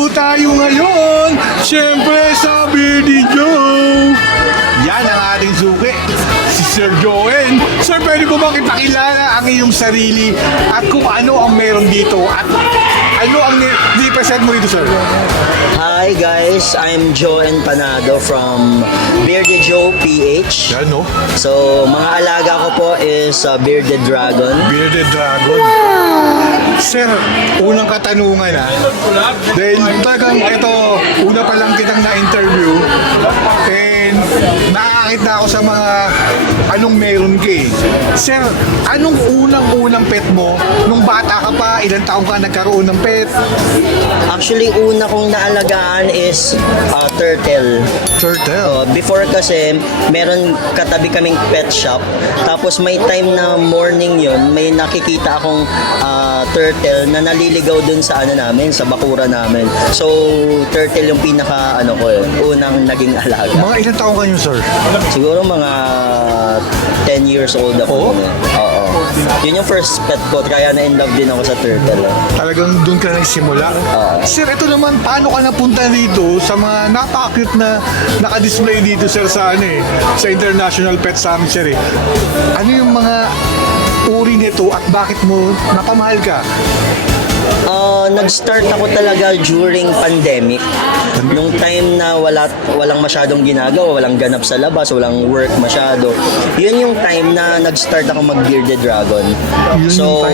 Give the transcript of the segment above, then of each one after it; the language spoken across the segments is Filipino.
po tayo ngayon, siyempre sa Beardy Joe. Yan ang ating suki, si Sir Joel. Sir, pwede po bang ipakilala ang iyong sarili at kung ano ang meron dito at ano ang ni-present mo dito, sir? Hi guys, I'm Joe Empanado from Bearded Joe PH. Yan, no? So, mga alaga ko po is Bearded Dragon. Bearded Dragon. Sir, unang katanungan dahil talagang ito, una pa lang kitang na-interview and nakakakit na ako sa mga anong meron ka eh. Sir, anong unang pet mo? Nung bata ka pa, ilang taong ka nagkaroon ng pet? Actually, una kong naalagaan is turtle. Turtle? Before kasi, meron katabi kaming pet shop. Tapos may time na morning yon, may nakikita akong turtle na naliligaw dun sa namin, sa bakura namin. So, turtle yung pinaka unang naging alaga. Mga ilang taong ka yun, sir? Siguro mga 10 years old ako. Oo. Yun yung first pet ko, kaya na-in-love din ako sa turtle. Talagang doon ka nagsimula? Sir, ito naman, paano ka napunta dito sa mga napaka-cute na naka-display dito, sir, sa sa International Pet Summit, sir? Ano yung mga uri nito at bakit mo napamahal ka? Nag-start ako talaga during pandemic. Nung time na walang masyadong ginagawa, walang ganap sa labas, walang work masyado. Yun yung time na nag-start ako mag-Bearded Dragon. So,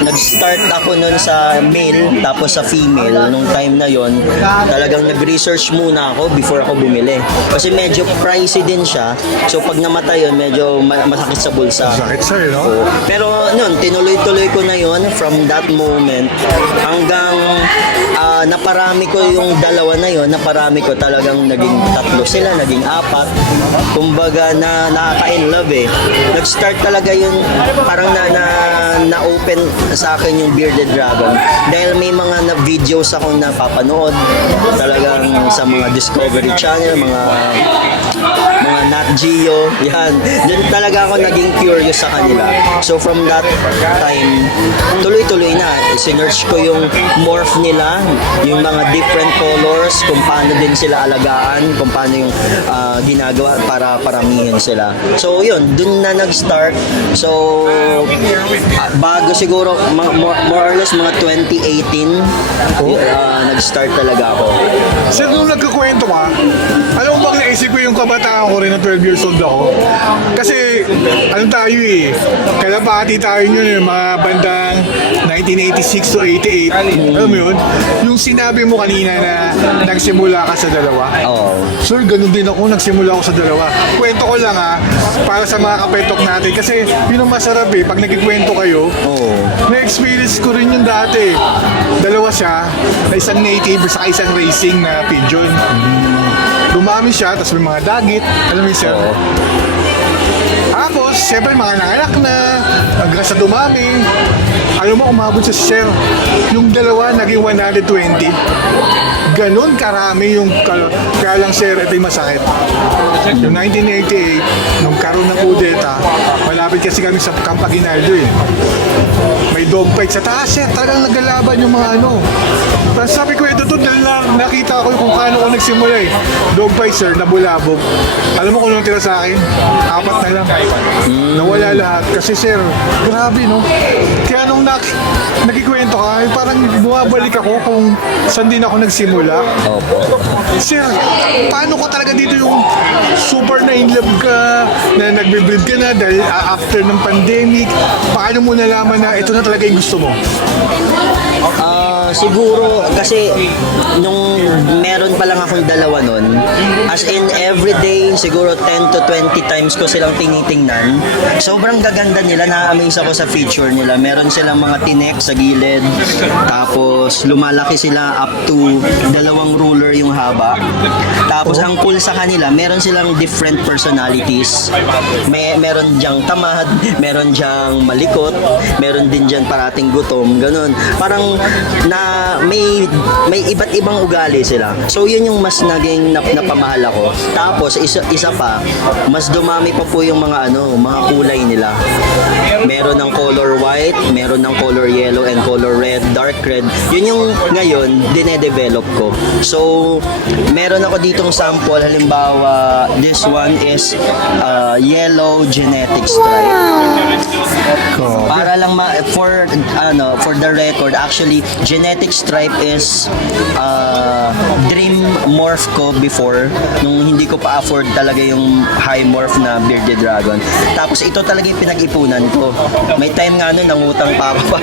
nag-start ako nun sa male, tapos sa female. Nung time na yon, talagang nag-research muna ako before ako bumili. Kasi medyo pricey din siya. So, pag namatay yun, medyo masakit sa bulsa. Sakit, sir, no? Pero nun, tinuloy-tuloy ko na yon from that moment hanggang naparami ko yung dalawa na yon, naparami ko talagang naging 3 sila, naging 4. Kumbaga nakaka-in-love eh. Nag-start talaga yun, parang na-open sa akin yung Bearded Dragon. Dahil may mga videos akong napapanood talagang sa mga Discovery Channel, mga Nat Geo, yan. Doon talaga ako naging curious sa kanila. So from that time, tuloy-tuloy na. Sinearch ko yung morph nila, yung mga different colors, kung paano din sila alagaan, kung paano yung ginagawa para paramihin sila. So yun, doon na nag-start. So bago siguro, more or less mga 2018, nag-start talaga ako. Sir, nung nagkukwento ka, alam mo bang naisip ko yung kabataan ko rin na 12 years old ako? Kasi, tayo kalapati tayo yun, mga bandang 1986 to 88. Alam mo yun? Yung sinabi mo kanina na nagsimula ka sa dalawa. Sir, ganun din ako, nagsimula ako sa dalawa. Kwento ko lang para sa mga kapetok natin. Kasi yun ang masarap pag nagkikwento kayo, na-experience ko rin yung dati. Dalawa siya, isang native sa isang racing na pigeon. Dumami siya, tapos may mga dagit. Alam mo yun, sir? Tapos, siyempre mga nanganak na, hanggang sa dumami. Alam mo, umabot sa sir. Yung dalawa, naging 120. Ganon karami yung kaya lang, sir, ito yung masakit. Yung 1988, nung karoon ng kudeta, malapit kasi kami sa Camp Aguinaldo May dog fight sa taas, sir. Talagang naglalaban yung mga Tapos sabi ko, ito dahil nakita ko kung paano ko nagsimula Dog fight, sir, nabulabog. Alam mo kung anong tira sa akin? 4 na lang. Nawala lahat. Kasi, sir, grabe, no? Kaya nung nagkikwento ka, parang bumabalik ako kung saan din ako nagsimula. Sir, paano ko talaga dito yung super na in love ka, na nagbe-build ka na dahil after ng pandemic, paano mo nalaman na ito na talaga yung gusto mo? Siguro kasi nung meron pa lang akong dalawa nun, as in everyday siguro 10 to 20 times ko silang tinitingnan. Sobrang gaganda nila, na-amaze ako sa feature nila. Meron silang mga tinek sa gilid, tapos lumalaki sila up to 2 ruler yung haba. Tapos ang cool sa kanila, meron silang different personalities. Meron diyang tamad, meron diyang malikot, meron din diyan parating gutom, ganun. Parang may iba't ibang ugali sila. So yun yung mas naging napamahal ako. Tapos isa pa, mas dumami pa po yung mga mga kulay nila. Meron ng color white, meron ng color yellow and color red, dark red. Yun yung ngayon dine-develop ko. So meron ako ditong sample, halimbawa this one is yellow genetic stripe. Para lang for the record, actually genetic stripe is dream morph ko before nung hindi ko pa afford talaga yung high morph na bearded dragon. Tapos ito talaga yung pinag-ipunan ko. May time nga nangutang pa ako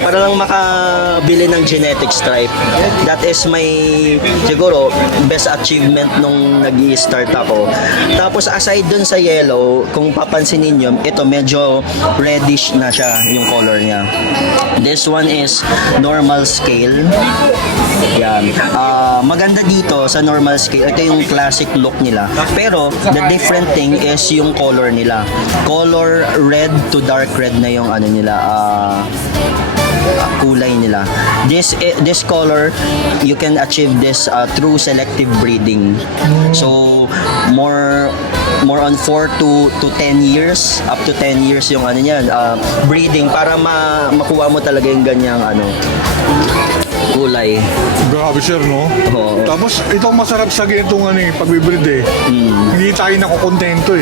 para lang makabili ng genetic stripe. That is my siguro best achievement nung nag-i-start ako. Tapos aside dun sa yellow, kung papansinin nyo, ito medyo reddish na siya yung color niya. This one is normal scale. Yan. Maganda dito sa normal scale. Ito yung classic look nila. Pero the different thing is yung color nila. Color red to dark red na yung kulay nila. This color, you can achieve this through selective breeding. So more on 4 to 10 years, up to 10 years yung breeding para makuha mo talaga yung ganyang kulay. Grabe sir, no? Oo. Tapos itong masarap sa ganitong pagbibreed Hindi tayo nakukontento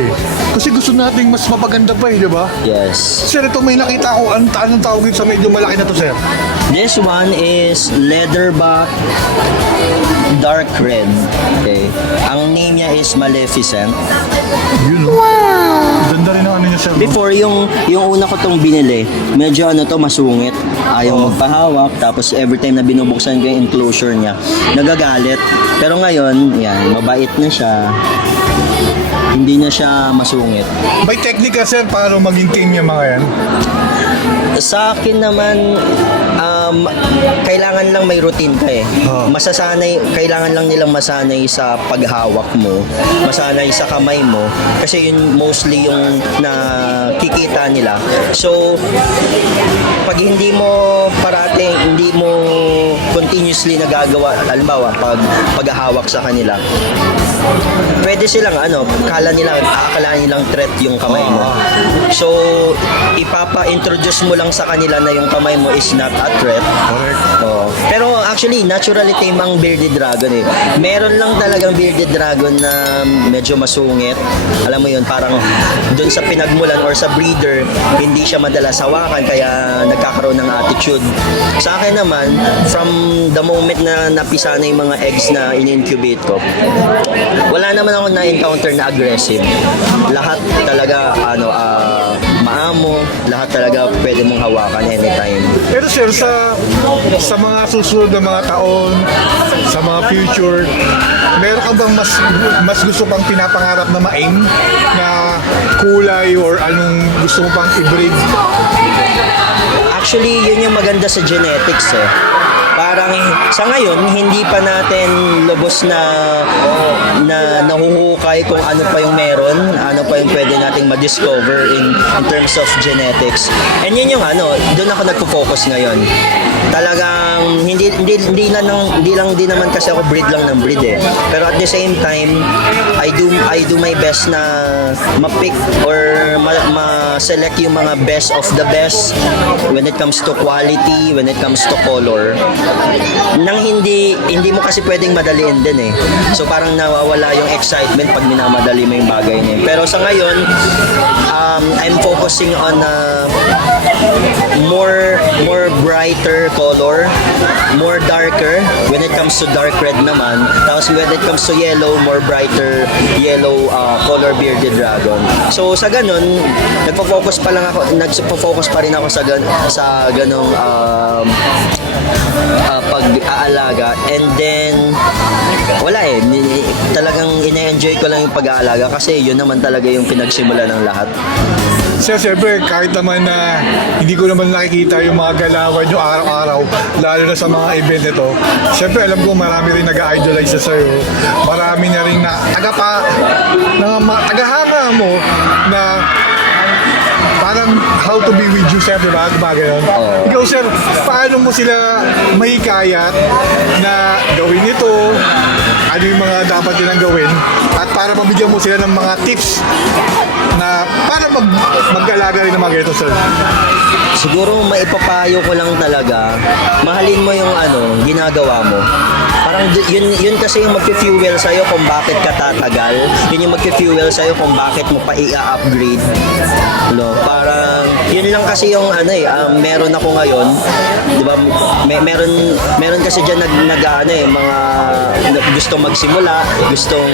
Kasi gusto nating mas mapaganda pa di ba? Yes. Sir, ito may nakita ko, anong tawag dito sa medyo malaki na to sir? This one is leatherback dark red. Okay. Ang name niya is Maleficent. Yun, no? Ganda rin ang niya sir. Before, yung una ko tong binili, medyo masungit. Ayaw magpahawak. Tapos every time na binubuksan ko yung enclosure niya, nagagalit. Pero ngayon, yan, mabait na siya. Hindi na siya masungit. May technique ka sir, paano mag-maintain yung mga yan? Sa akin naman, kailangan lang may routine ka kailangan lang nilang masanay sa paghawak mo, masanay sa kamay mo, kasi yun mostly yung nakikita nila. So, pag hindi mo continuously nagagawa, halimbawa, paghahawak sa kanila, pwede silang akala nilang threat yung kamay mo. So, ipapa-introduce mo lang sa kanila na yung kamay mo is not a threat. Correct. Pero actually, naturally tame ang bearded dragon Meron lang talagang bearded dragon na medyo masungit. Alam mo yun, parang dun sa pinagmulan or sa breeder, hindi siya madalas hawakan kaya nagkakaroon ng attitude. Sa akin naman, from the moment na napisa na yung mga eggs na in-incubate ko, wala naman ako na-encounter na aggressive. Lahat talaga maamo, lahat talaga pwede mong hawakan anytime. Pero sir, sa mga susunod na mga taon, sa mga future, meron ka bang mas gusto pang pinapangarap na ma-aim na kulay or anong gusto mo pang i-breed? Actually, yun yung maganda sa genetics Parang sa ngayon, hindi pa natin lubos na nahuhukay kung ano pa yung meron, ano pa yung pwede nating ma-discover in terms of genetics. And yun yung doon ako nagpo-focus ngayon. Talagang hindi naman kasi ako breed lang ng breed Pero at the same time, I do my best na ma-pick or ma-select yung mga best of the best when it comes to quality, when it comes to color. Nang hindi mo kasi pwedeng madaliin din So parang nawawala yung excitement pag minamadali mo yung bagay niya. Pero sa ngayon, I'm focusing on more brighter color, more darker when it comes to dark red naman. Tapos when it comes to yellow, more brighter yellow color bearded dragon. So sa ganun, nagpo-focus pa rin ako sa ganong pag-aalaga. And then wala talagang ina-enjoy ko lang yung pag-aalaga kasi yun naman talaga yung pinagsimula ng lahat. Sir, siyempre, kahit naman na hindi ko naman nakikita yung mga galawan yung araw-araw, lalo na sa mga event ito, siyempre alam ko marami rin nag-idolize sa sa'yo. Marami na rin na tagahanga mo na parang how to be with you, sir, di ba? Gumagano'n. Ikaw, sir, paano mo sila mahikayat na gawin ito? Ano yung mga dapat nilang gawin? At para mabigyan mo sila ng mga tips na para mag-alaga rin ng mga ganito, sir. Siguro maipapayo ko lang talaga, mahalin mo yung ginagawa mo. Parang yun kasi yung mag-fuel sa'yo kung bakit ka tatagal. Yun yung mag-fuel sa'yo kung bakit mo pa i-upgrade. No? Parang, yun lang kasi yung meron ako ngayon. Di ba? Meron kasi dyan mga gustong magsimula, gustong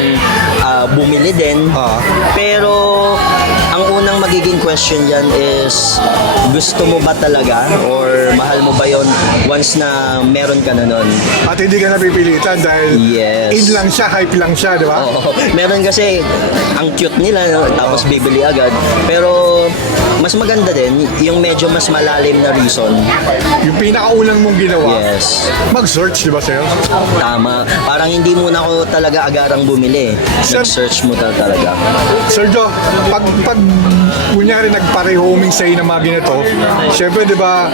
bumili din. Pero, ang unang magiging question dyan is, gusto mo ba talaga? Or mahal mo ba yon once na meron ka na nun? At hindi ka napipilitan dahil Yes. in lang siya, hype lang siya, di ba? Oo. Meron kasi, ang cute nila, no? Tapos bibili agad. Pero, mas maganda din, yung medyo mas malalim na reason. Yung pinakaunang mong ginawa, Yes. mag-search, di ba, sir? Tama. Parang hindi muna ako talaga agarang bumili. Sir- Nag-search mo talaga. Sir Joe, pag kunyari nagpare-homing sa'yo ng mga ganito, syempre, di ba,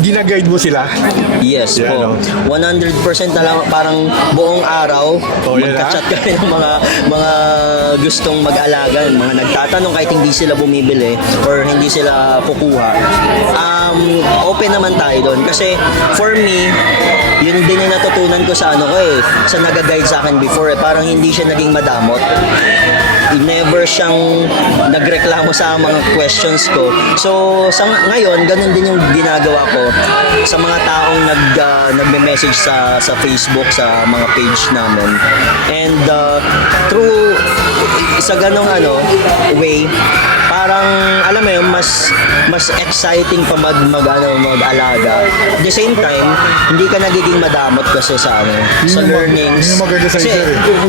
ginaguide mo sila? Yes Yeah, po. no? 100% talaga parang buong araw yan, magka-chat kami ng mga gustong mag-alaga, mga nagtatanong kahit hindi sila bumibili or hindi sila kukuha. Open naman tayo doon kasi for me, yun din yung natutunan ko sa sa nag-guide sa akin before parang hindi siya naging madamot. Never siyang nagreklamo sa mga questions ko. So, sa ngayon, ganun din yung ginagawa ko sa mga taong nagme-message sa Facebook, sa mga page namin. And through sa ganong way, parang alam mo yun, mas exciting pa mag-alaga. At the same time, hindi ka nagiging madamot kasi sa sa learnings. Yun yung maganda sa Kasi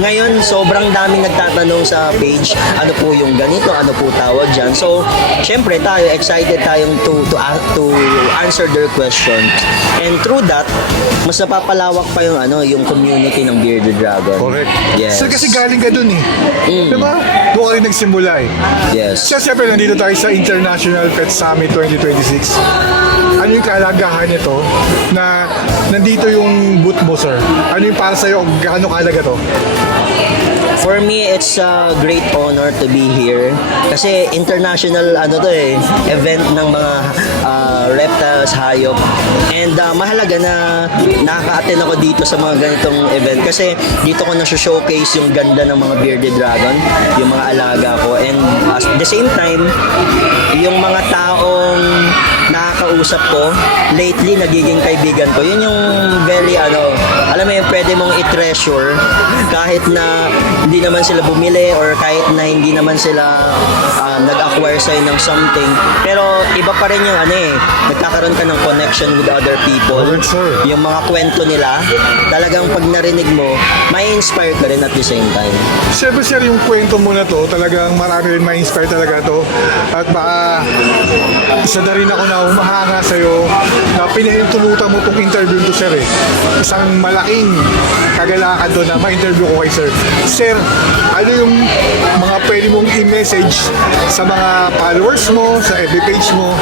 ngayon, sobrang daming nagtatanong sa page, ano po yung ganito, ano po tawag dyan. So, syempre tayo, excited tayong to answer their question. And through that, mas napapalawak pa yung yung community ng Bearded Dragon. Correct. Yes. Sir, kasi galing ka dun eh. Di ba? Doon ka rin nagsimula eh. Yes. Sir, siyempre, nandito tayo sa International Pet Summit 2026. Ano yung kahalagahan nito na nandito yung booth mo, sir? Ano yung para sa'yo? Gaano kahalaga to? For me, it's a great honor to be here. Kasi international event ng mga reptiles, hayop. And mahalaga na nakaka-attend ako dito sa mga ganitong event kasi dito ko na-showcase yung ganda ng mga bearded dragon, yung mga alaga ko. And at the same time, yung mga taong nakakausap ko, lately nagiging kaibigan ko. Yun yung very alam mo yung pwede mong i-treasure kahit na hindi naman sila bumili or kahit na hindi naman sila nag-acquire sa'yo ng something. Pero iba pa rin yung nagkakaroon ka ng connection with other people. Correct, sir. Yung mga kwento nila, talagang pag narinig mo, may inspire ka rin at the same time. Siyempre, sir, yung kwento mo na to, talagang marami rin ma-inspire talaga to. At baka isa na rin ako na humahanga sa'yo na pinahintulutan mo tong interview to, sir eh. Isang malaking kagalakan doon na ma-interview ko kay sir. Sir, ano yung mga pwede mong i-message sa mga followers mo, sa FB page mo,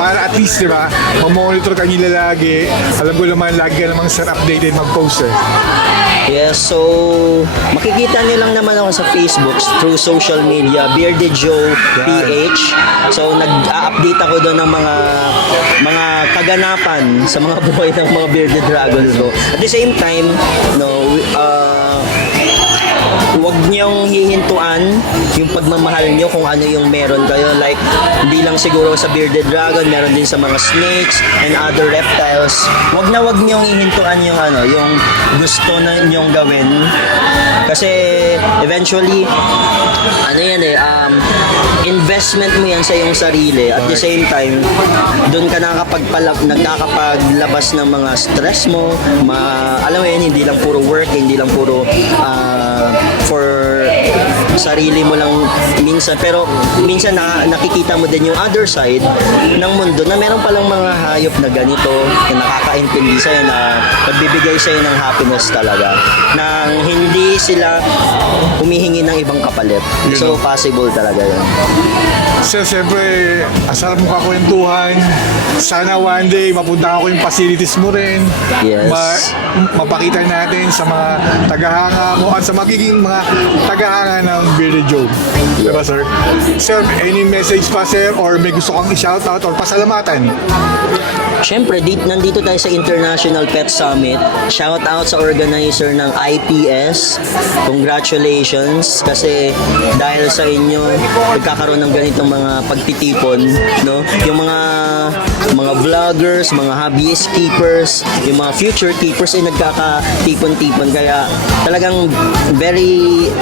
para at least, di ba, mag-monitor ka nila lagi. Alam ko naman, lagi ka namang sir updated mag-post eh. Yes, so makikita niyo lang naman ako sa Facebook through social media, Bearded Joe PH. So nag-update ako doon ng mga kaganapan sa mga buhay ng mga bearded dragons ko. At the same time, huwag niyong hihintuan yung pagmamahal niyo kung ano yung meron kayo. Like, hindi lang siguro sa bearded dragon, meron din sa mga snakes and other reptiles. Huwag niyong hihintuan yung yung gusto na ninyong gawin. Kasi eventually, investment mo yan sa iyong sarili. At the same time, doon ka nagkakapaglabas ng mga stress mo. Alam mo yan, hindi lang puro work, hindi lang puro for sarili mo lang minsan, pero minsan nakikita mo din yung other side ng mundo na meron palang mga hayop na ganito, na nakakaintindi sa'yo, na nagbibigay sa'yo ng happiness talaga, nang hindi sila humihingi ng ibang kapalit. So possible talaga yun. Sir, siyempre, asarap mo kakwentuhan. Sana one day mapunta ako yung facilities mo rin. Yes. Mapakita natin sa mga tagahanga mo at sa magiging mga tagahanga ng Bearded Joe. Diba, sir? Sir, any message pa, sir? Or may gusto kang i-shoutout or pasalamatan? Siyempre, nandito tayo sa International Pet Summit. Shout out sa organizer ng IPS. Congratulations, kasi dahil sa inyo nagkakaroon ng ganitong mga pagtitipon, no? Yung mga vloggers, mga hobbyist keepers, yung mga future keepers ay nagkakatipon-tipon, kaya talagang very,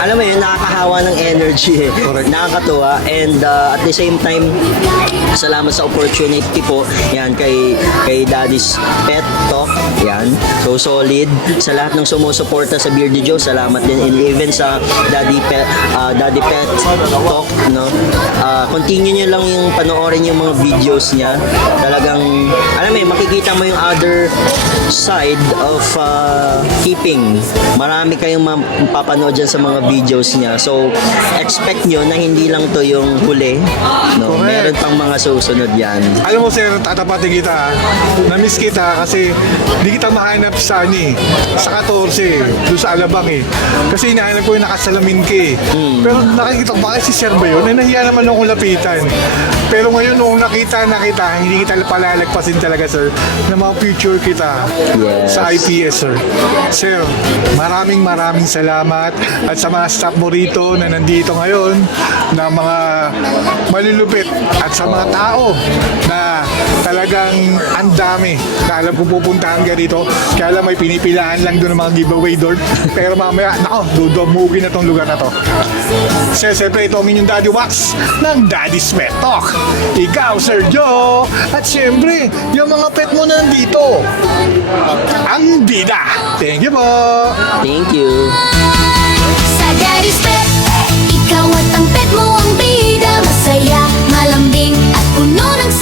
alam mo yun, nakakahawa ng energy, Correct. nakakatuwa, and at the same time, salamat sa opportunity po yan kay Daddy's Pet Talk, yan, so solid sa lahat ng sumusuporta sa Bearded Joe. Salamat din, and even sa Daddy Pet Talk, no. Continue nyo lang yung panoorin yung mga videos niya. Talagang alam mo, makikita mo yung other side of keeping. Marami kayong mapapanood dyan sa mga videos niya, so expect nyo na hindi lang to yung huli, no. Correct. Meron pang mga susunod yan. Alam mo, sir, tatapatin kita. Na-miss kita kasi di kita mahanap sa sa 14, doon sa Alabang Kasi hinahanap ko yung nakasalamin ka Pero nakikita ko, bakit si sir ba yun? Nahiya naman akong lapitan. Pero ngayon, nung nakita, hindi kita palalagpasin talaga, sir, na mga future kita Yes. sa IPS, sir. Sir, maraming salamat at sa mga staff mo rito na nandito ngayon, na mga malulupit, at sa mga tao na talagang ang dami na alam ko pupuntahan ka dito, kaya lang may pinipilaan lang doon ng mga giveaway doon, pero mamaya, dudumugi na tong lugar na to. Siyempre, ito ang inyong Daddy Wax ng Daddy's Pet Talk. Ikaw, Sir Joe, at siyempre, yung mga pet mo na nandito, ang bida. Thank you po. Thank you. Sa Daddy's Pet, ikaw at ang pet mo ang bida. Masaya, malambing at puno ng